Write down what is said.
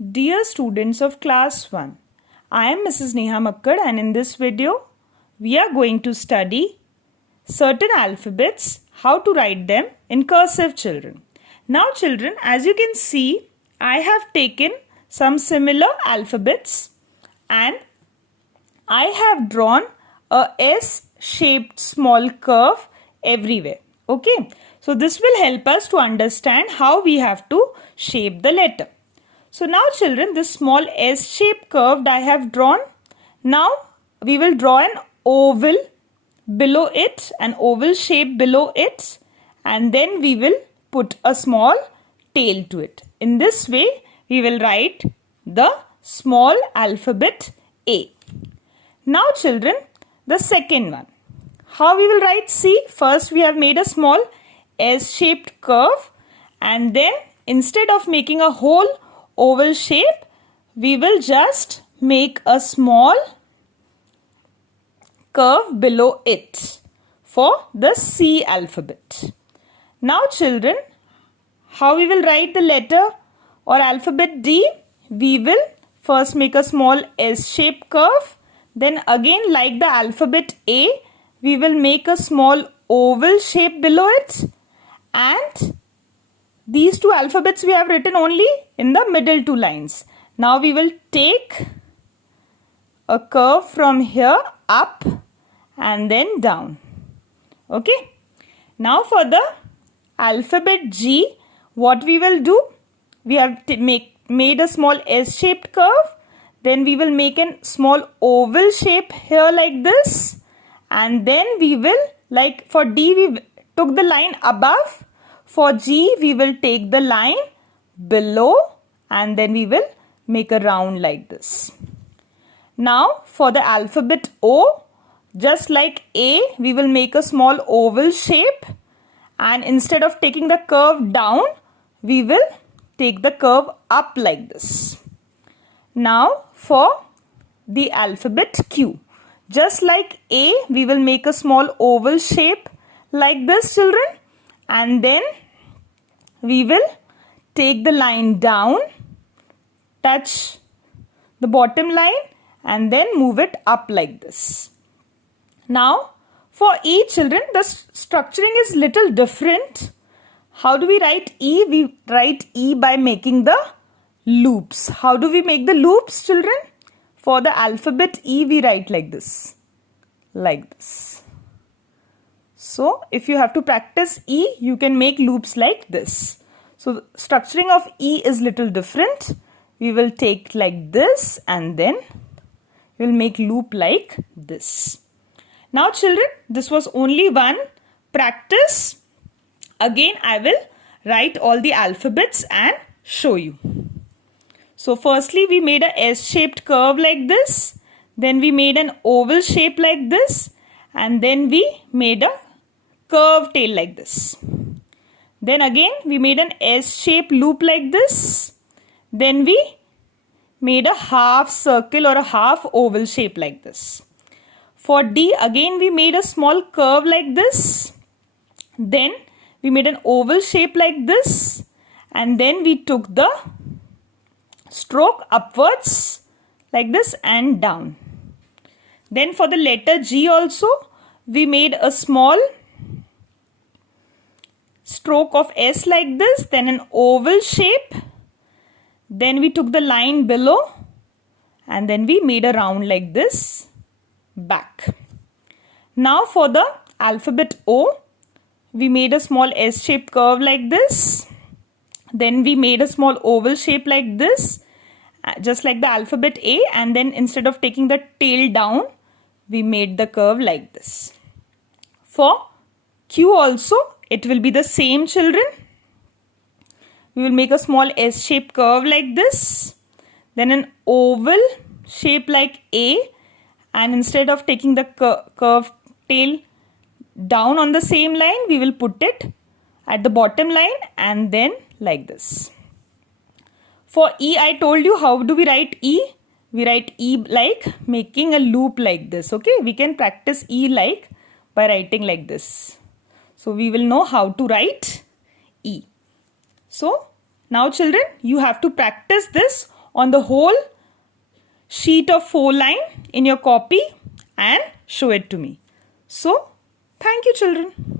Dear students of class 1, I am Mrs. Neha Makkad and in this video, we are going to study certain alphabets, how to write them in cursive children. Now children, as you can see, I have taken some similar alphabets and I have drawn a S-shaped small curve everywhere. Okay, so this will help us to understand how we have to shape the letter. So now children, this small S-shaped curve I have drawn. Now we will draw an oval below it, an oval shape below it, and then we will put a small tail to it. In this way, we will write the small alphabet A. Now children, the second one. How we will write C? First we have made a small S-shaped curve and then instead of making a whole oval shape, we will just make a small curve below it for the C alphabet. Now children, how we will write the letter or alphabet D? We will first make a small S-shaped curve. Then again, like the alphabet A, we will make a small oval shape below it, and these two alphabets we have written only in the middle two lines. Now we will take a curve from here up and then down. Okay. Now for the alphabet G, what we will do? We have made a small S-shaped curve. Then we will make a small oval shape here like this. And then we will, like for D, we took the line above. For G, we will take the line below and then we will make a round like this. Now for the alphabet O, just like A, we will make a small oval shape and instead of taking the curve down, we will take the curve up like this. Now for the alphabet Q, just like A, we will make a small oval shape like this children, and then we will take the line down, touch the bottom line and then move it up like this. Now for E children, the structuring is little different. How do we write E? We write E by making the loops. How do we make the loops children? For the alphabet E, we write like this. Like this. So if you have to practice E, you can make loops like this. So the structuring of E is little different. We will take like this and then we will make loop like this. Now children, this was only one practice. Again, I will write all the alphabets and show you. So firstly, we made a S-shaped curve like this. Then we made an oval shape like this. And then we made a curved tail like this. Then again, we made an S-shaped loop like this. Then we made a half circle or a half oval shape like this. For D, again we made a small curve like this. Then we made an oval shape like this. And then we took the stroke upwards like this and down. Then for the letter G also, we made a small stroke of S like this, then an oval shape. Then we took the line below and then we made a round like this back. Now for the alphabet O, we made a small S-shaped curve like this. Then we made a small oval shape like this, just like the alphabet A, and then instead of taking the tail down, we made the curve like this. For Q also, it will be the same children. We will make a small S-shaped curve like this, then an oval shape like A, and instead of taking the curved tail down on the same line, we will put it at the bottom line and then like this. For E, I told you how do we write E? We write E like making a loop like this. Okay, we can practice E like by writing like this. So we will know how to write E. So now children, you have to practice this on the whole sheet of 4 line in your copy and show it to me. So, thank you children.